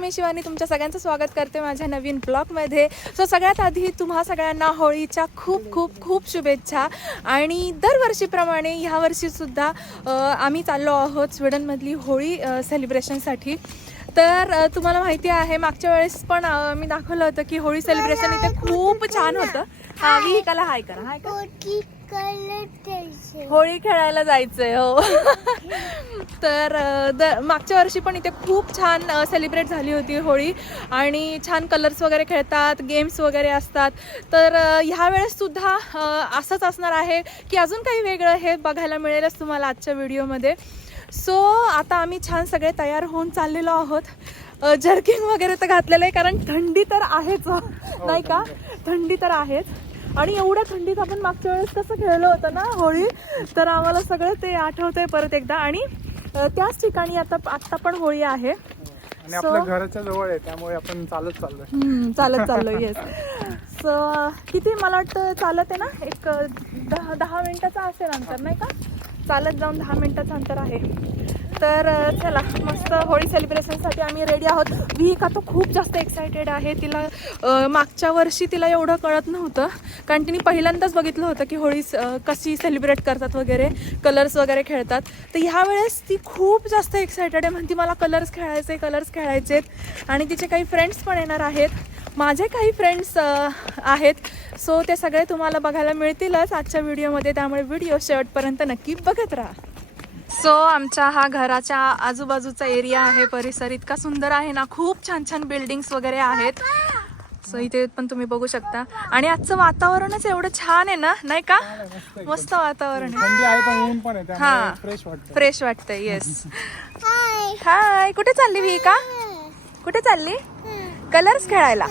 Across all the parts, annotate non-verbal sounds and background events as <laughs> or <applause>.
मी शिवानी तुमच्या सगळ्यांचं स्वागत करते माझ्या नवीन ब्लॉगमध्ये. सो सगळ्यात आधी तुम्हा सगळ्यांना होळीच्या खूप खूप खूप शुभेच्छा. आणि दरवर्षीप्रमाणे ह्या वर्षीसुद्धा अ, आम्ही चाललो आहोत स्वीडनमधली होळी सेलिब्रेशनसाठी तर तुम्हाला माहिती आहे मागच्या वेळेस पण मी दाखवलं होतं की होळी सेलिब्रेशन इथे खूप छान होतं. हा विहिकाला हाय करा हाय करा. होळी खेळायला जायचंय हो. तर द मागच्या वर्षी पण इथे खूप छान सेलिब्रेट झाली होती होळी. आणि छान कलर्स वगैरे खेळतात गेम्स वगैरे असतात. तर अ, ह्या वेळेस सुद्धा अ, असंच असणार आहे की अजून काही वेगळं हे बघायला मिळेलच तुम्हाला आजच्या व्हिडिओमध्ये. सो आता आम्ही छान सगळे तयार होऊन चाललेलो आहोत. जर्किंग वगैरे तर घातलेलं आहे कारण थंडी तर आहेच नाही का? थंडी तर आहेच. आणि एवढ्या थंडीत आपण मागच्या वेळेस कसं खेळलो होतं ना होळी तर आम्हाला सगळं ते आठवतंय परत एकदा. आणि त्याच ठिकाणी आता आत्ता पण होळी आहे. आणि आपल्या घराच्या जवळ आहे त्यामुळे आपण चालत चाललोय. चालत चाललो येस सो किती मला वाटतं चालत आहे ना? एक दहा दहा मिनिटाचं असेल अंतर नाही का? चालत जाऊन दहा मिनिटाचं अंतर आहे. तर चला मस्त होळी सेलिब्रेशनसाठी आम्ही रेडी आहोत. विहिका तो खूप जास्त एक्सायटेड आहे. तिला मागच्या वर्षी तिला एवढं कळत नव्हतं. कारण तिने पहिल्यांदाच बघितलं होतं की होळी कशी सेलिब्रेट करतात वगैरे कलर्स वगैरे खेळतात. तर ह्यावेळेस ती खूप जास्त एक्सायटेड आहे. म्हणती मला कलर्स खेळायचे कलर्स खेळायचेत आणि तिचे काही फ्रेंड्स पण येणार आहेत. माझे काही फ्रेंड्स आहेत. सो ते सगळे तुम्हाला बघायला मिळतीलच आजच्या व्हिडिओमध्ये त्यामुळे व्हिडिओ शेवटपर्यंत नक्की बघत राहा. सो आमच्या हा घराच्या आजूबाजूचा एरिया आहे परिसर इतका सुंदर आहे ना खूप छान छान बिल्डिंग्स वगैरे आहेत. सो इथे पण तुम्ही बघू शकता. आणि आजचं वातावरणच एवढं छान आहे ना नाही का? मस्त वातावरण आहे. थंडी आहे पण ऊन पण आहे हा. त्यामुळे फ्रेश वाटतं येस हाय हाय कुठे चालली विका कुठे चालली? कलर्स खेळायला.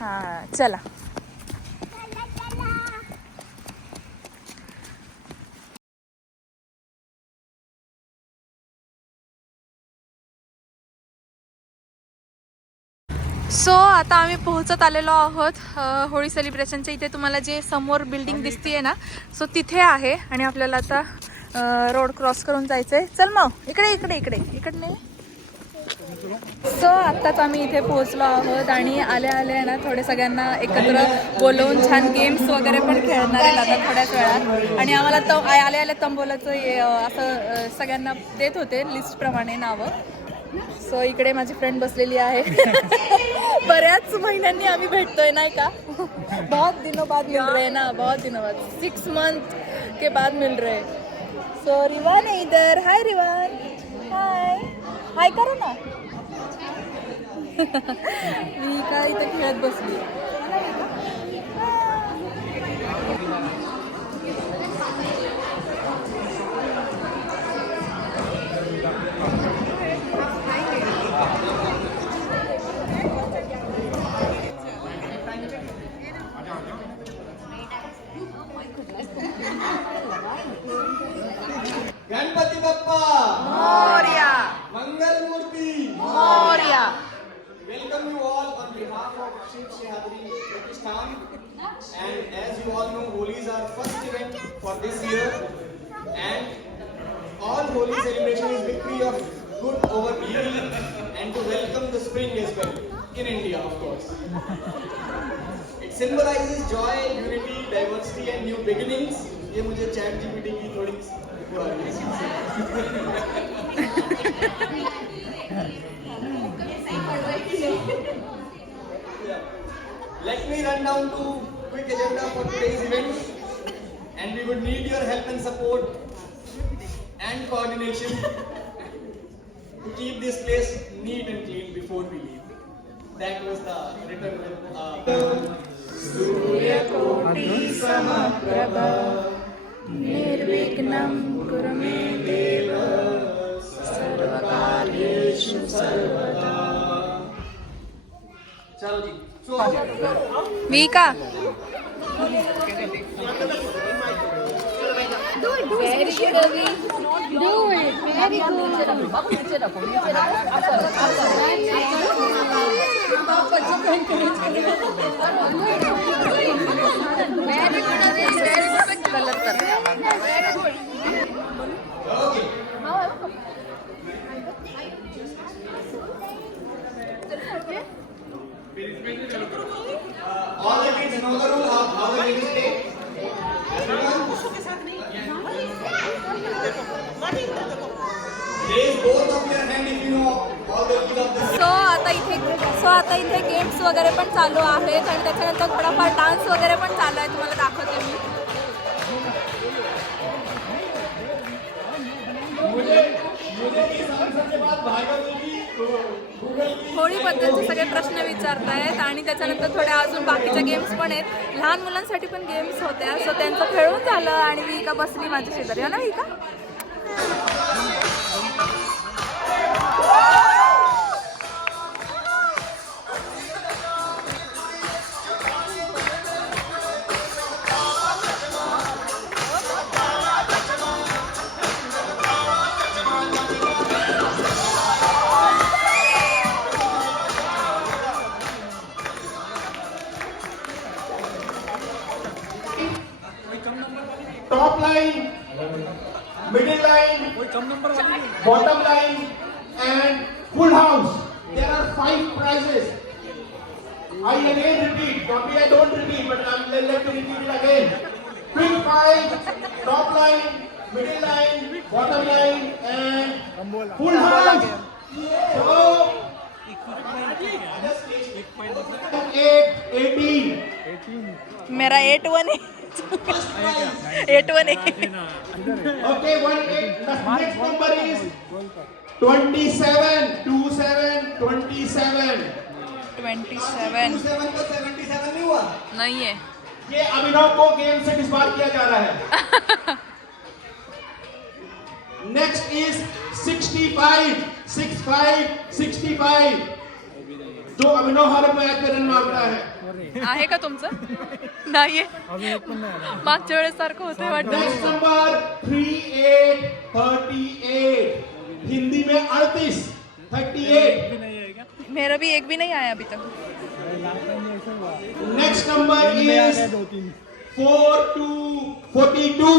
हा चला. सो आता आम्ही पोहोचत आलेलो आहोत होळी सेलिब्रेशनच्या इथे. तुम्हाला जे समोर बिल्डिंग दिसतीये ना सो तिथे आहे. आणि आपल्याला आता रोड क्रॉस करून जायचंय. चल मग इकडे इकडे इकडे. इकडे नाही. सो आत्ताच आम्ही इथे पोहोचलो आहोत आणि आल्या आल्या ना थोडे सगळ्यांना एकत्र बोलवून छान गेम्स वगैरे पण खेळणार आहेत आता थोड्याच वेळात. आणि आम्हाला त आल्या आल्या तंबोलाचं हे, असं सगळ्यांना देत होते लिस्टप्रमाणे नावं. सो इकडे माझी फ्रेंड बसलेली आहे. <laughs> बऱ्याच महिन्यांनी आम्ही भेटतोय नाही का? बहुत दिनों बाद मिल रहे ना? बहुत दिनों बाद. सिक्स मंथ के बाद मिल रहे सो रिवान है इधर. हाय रिवान. हाय हाय करा ना. <laughs> मी काय इथं खेळत बसली? for this year and all Holi celebration is victory of good over evil and to welcome the spring as well in India of course it symbolizes joy unity diversity and new beginnings ये मुझे chat GPT की थोड़ी वो आ रही है <laughs> Let <laughs> me run down to quick agenda for today's event and we would need your help and support and coordination to keep this place neat and clean before we leave. That was the written with. Uh, Suryakoti Samaprabha Nirvignam Kurme Deva Sarvakalyeshu Sarvada Chalo ji. So, Vika. Do it, do it. Very good, Avi. Do it. Very good. Babu, reach it up. Reach it up. Up, up, up. Very good, Avi. Very good. Color tar. Very good. All the kids know the rule. So आता इथे so आता इथे games वगैरे पण चालू आहेत आणि त्याच्यानंतर थोडाफार डान्स वगैरे पण चालू आहे तुम्हाला दाखवते मी. होळीबद्दलचे सगळे प्रश्न विचारतायत आणि त्याच्यानंतर थोड्या अजून बाकीच्या गेम्स पण आहेत. लहान मुलांसाठी पण गेम्स होत्या. सो त्यांचं खेळून झालं आणि मी का बसली माझ्या शेजारी. ना विका का five, top line, middle line, bottom line, and full. So, मेरा eight one eight one okay one eight next number is twenty seven two seven twenty seven twenty seven seven seventy seven हुआ? नहीं है। ये अभिनव को game से डिस्बार KIA जा रहा है? Next is 65 65 65 जो अभिनव हर मैच में रन मारता है। आहे का तुमचं? नाहीये. मागच्या वेळेस सारखं होतंय वाटतं. Next number three eight thirty eight Hindi में अड़तीस थर्टी एट मेरा भी एक भी नहीं आया अभी तक. Next number is four two forty two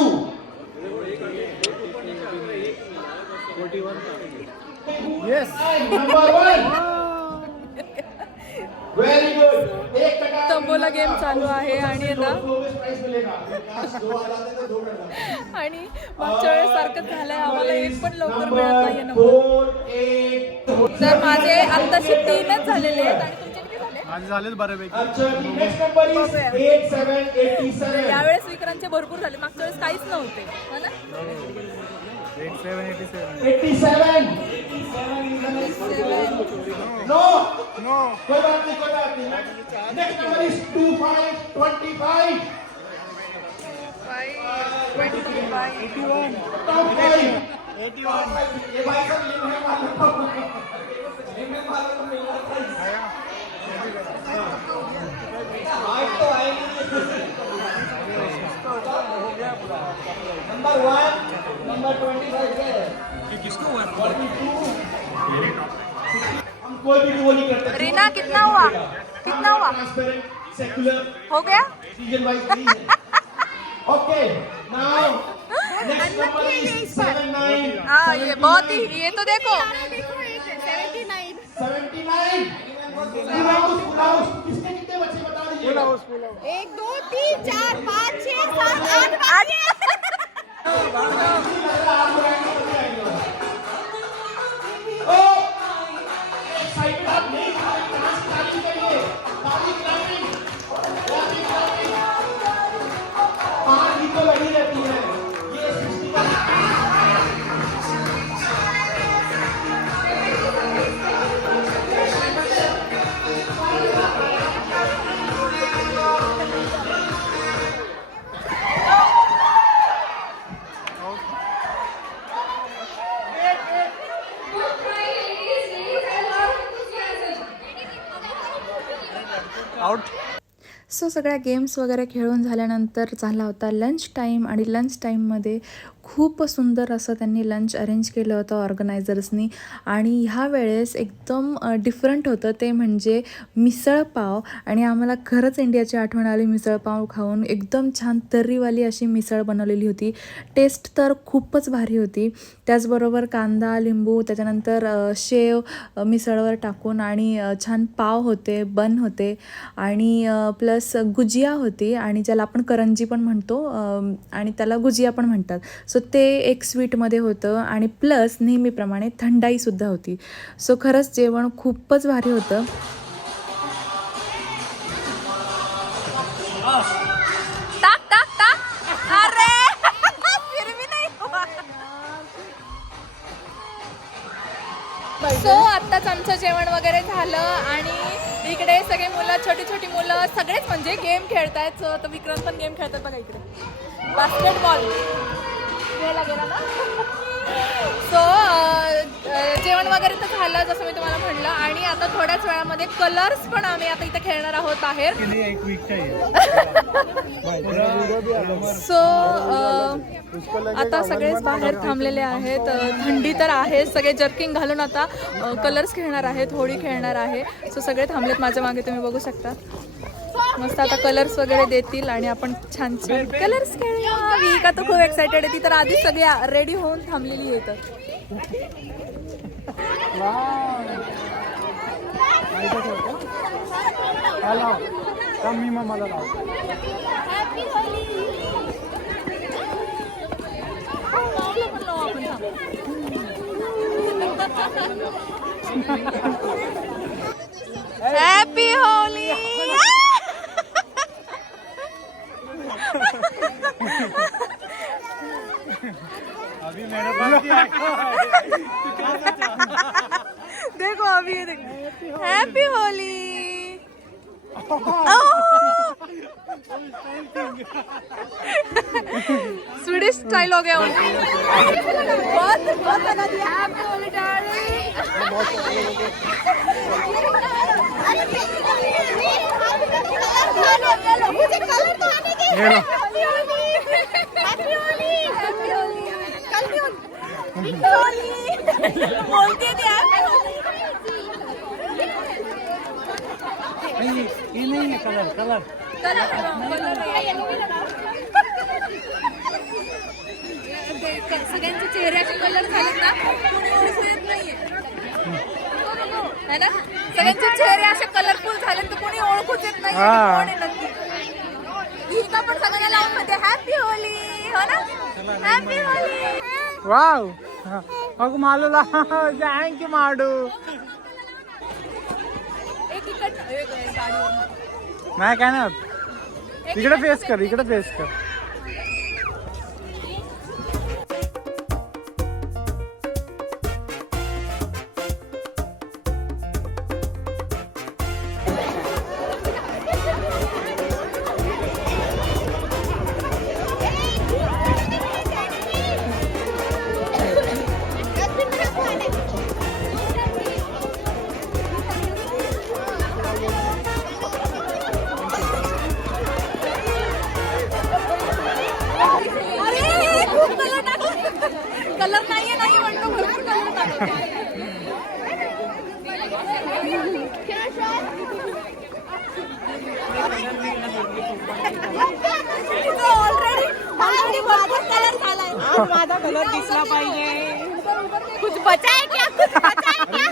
yes number one very good एक कटा तंबोला गेम चालू आहे आणि मिलेगा आणि मागच्या वेळेस सारखंच झालंय. आम्हाला एक पण लवकर मिळत नाहीये नंबर. तर माझे आत्ताशी तीनच झालेले आहेत आणि माझे झालेच बऱ्यापैकी. <laughs> यावेळेस विक्रांतचे भरपूर झाले मागच्या वेळेस काहीच नव्हते हो ना eight seven eighty seven eighty seven no no कोई बात नहीं कोई बात नहीं next number is two five twenty five top five eighty one ये भाई सब लिम है मालूम लिम मालूम mill number one number twenty five है हम कोई भी वो नहीं करते रीना कितना हुआ? कितना हुआ? हो गया? ओके <laughs> नाउ हाँ ये बहुत ही ये तो देखो। Seventy nine. Seventy nine. Full house full house किसके कितने बच्चे बता दीजिए एक दो तीन चार पाँच छः सात आठ ओ सो सगळ्या गेम्स वगैरे खेळून झाल्यानंतर झाला होता लंच टाईम आणि लंच टाईममध्ये खूप सुंदर असं त्यांनी लंच अरेंज केलं होतं ऑर्गनायझर्सनी आणि ह्या वेळेस एकदम डिफरंट होतं ते म्हणजे मिसळपाव आणि आम्हाला खरंच इंडियाची आठवण आली मिसळपाव खाऊन. एकदम छान तर्रीवाली अशी मिसळ बनवलेली होती. टेस्ट तर खूपच भारी होती. त्याचबरोबर कांदा लिंबू त्याच्यानंतर शेव मिसळवर टाकून आणि छान पाव होते बन होते. आणि प्लस गुजिया होती आणि ज्याला आपण करंजी पण म्हणतो आणि त्याला गुजिया पण म्हणतात. सो ते एक स्वीटमध्ये होतं आणि प्लस नेहमीप्रमाणे थंडाईसुद्धा होती. सो खरंच जेवण खूपच भारी होतं. सो आत्ताच आमचं जेवण वगैरे झालं आणि इकडे सगळे मुलं छोटी छोटी मुलं सगळेच म्हणजे गेम खेळतायत. सो तर विक्रम पण गेम खेळतात बघा इकडे. बास्केटबॉल खेळला गेला ना? सो जेवण वगैरे तर झालं जसं मी तुम्हाला म्हणलं आणि आता थोड्याच वेळामध्ये कलर्स पण आम्ही आता इथे खेळणार आहोत बाहेर. सो आता सगळेच बाहेर थांबलेले आहेत. थंडी तर आहे सगळे जर्किंग घालून आता कलर्स खेळणार आहेत होळी खेळणार आहे. सो सगळे थांबलेत माझ्या मागे तुम्ही बघू शकता. मस्त आता कलर्स वगैरे देतील आणि आपण छान छान कलर्स खेळूया. तर खूप एक्सायटेड आहे. ती तर आधीच सगळी रेडी होऊन थांबलेली आहे तर. लाव मी मग मला लाव हॅपी होली अभी मेरे पास देखो अभी ये देखो हैप्पी होली स्वीडिश स्टाइल हो गया उनका बहुत बहुत लगा दिया। हैप्पी होली डार्लिंग मुझे कलर तो आने दे बोलते ये नहीं है कलर कलर सगळ्यांच्या चेहऱ्याचे कलर झालेत ना कोणी ओळखू येत नाहीये है ना सगळ्यांचे चेहरे असे कलरफुल झाले तर कोणी ओळखूच येत नाही हा. नक्की गीता पण सगळ्यांना लावून मध्ये हॅपी होली हो ना हॅपी होली वाव अग मला लाव थँक यू माडू. नाही काय ना इकडे फेस कर इकडे फेस कर. कुछ बचा है क्या कुछ बचा है क्या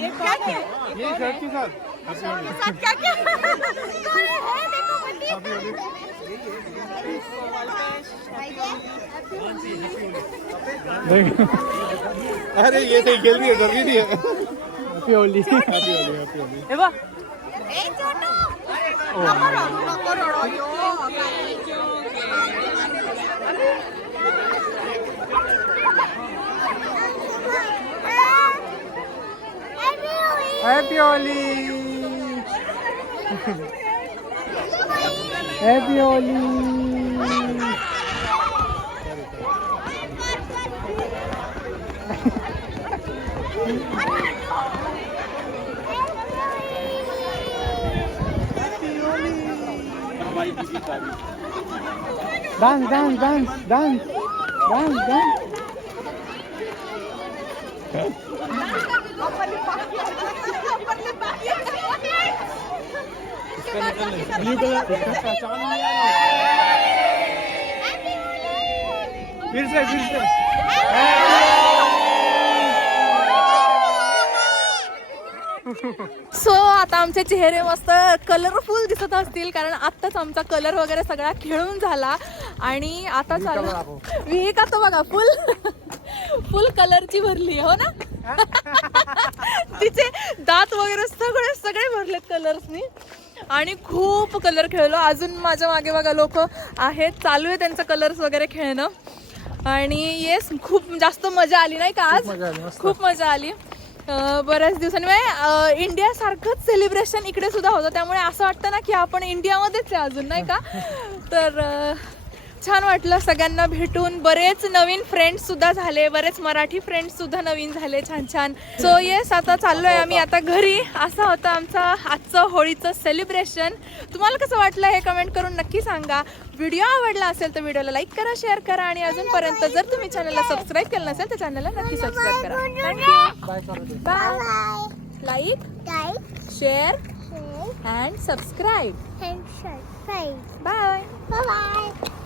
ये क्या क्या ये शर्ट के साथ क्या क्या है देखो अरे ये है जल्दी है। Happy Holi happy Holi happy Holi ए छोटू नको रडू नको रडू यो happy Holi happy Holi dance dance dance dance dance dance blue colour फिर से फिर से सो आता आमचे चेहरे मस्त कलरफुल दिसत असतील कारण आत्ताच आमचा कलर वगैरे सगळा खेळून झाला. आणि आता चालू विहीक आता बघा फुल फुल कलरची भरली हो ना? तिचे दात वगैरे सगळे सगळे भरलेत कलर्सनी आणि खूप कलर खेळलो. अजून माझ्या मागे बघा लोक आहेत. चालू आहे त्यांचं कलर्स वगैरे खेळणं. आणि येस खूप जास्त मजा आली नाही का आज. खूप मजा आली. बऱ्याच दिवसांनी. म्हणजे इंडिया सारखंच सेलिब्रेशन इकडे सुद्धा होतं. त्यामुळे असं वाटतं ना की आपण इंडियामध्येच आहे अजून नाही का? तर छान वाटलं सगळ्यांना भेटून. बरेच नवीन फ्रेंड्स सुद्धा झाले बरेच मराठी फ्रेंड्स सुद्धा नवीन झाले छान छान. सो येस आता चाललोय आम्ही आता घरी. असं होतं आमचं आजचं होळीचं सेलिब्रेशन तुम्हाला कसं वाटलं हे कमेंट करून नक्की सांगा. व्हिडिओ आवडला असेल तर व्हिडिओला लाईक करा शेअर करा आणि अजूनपर्यंत जर तुम्ही चॅनलला सबस्क्राईब केलं नसेल तर चॅनलला नक्की सबस्क्राईब करा. Thank you bye bye like share and subscribe bye bye.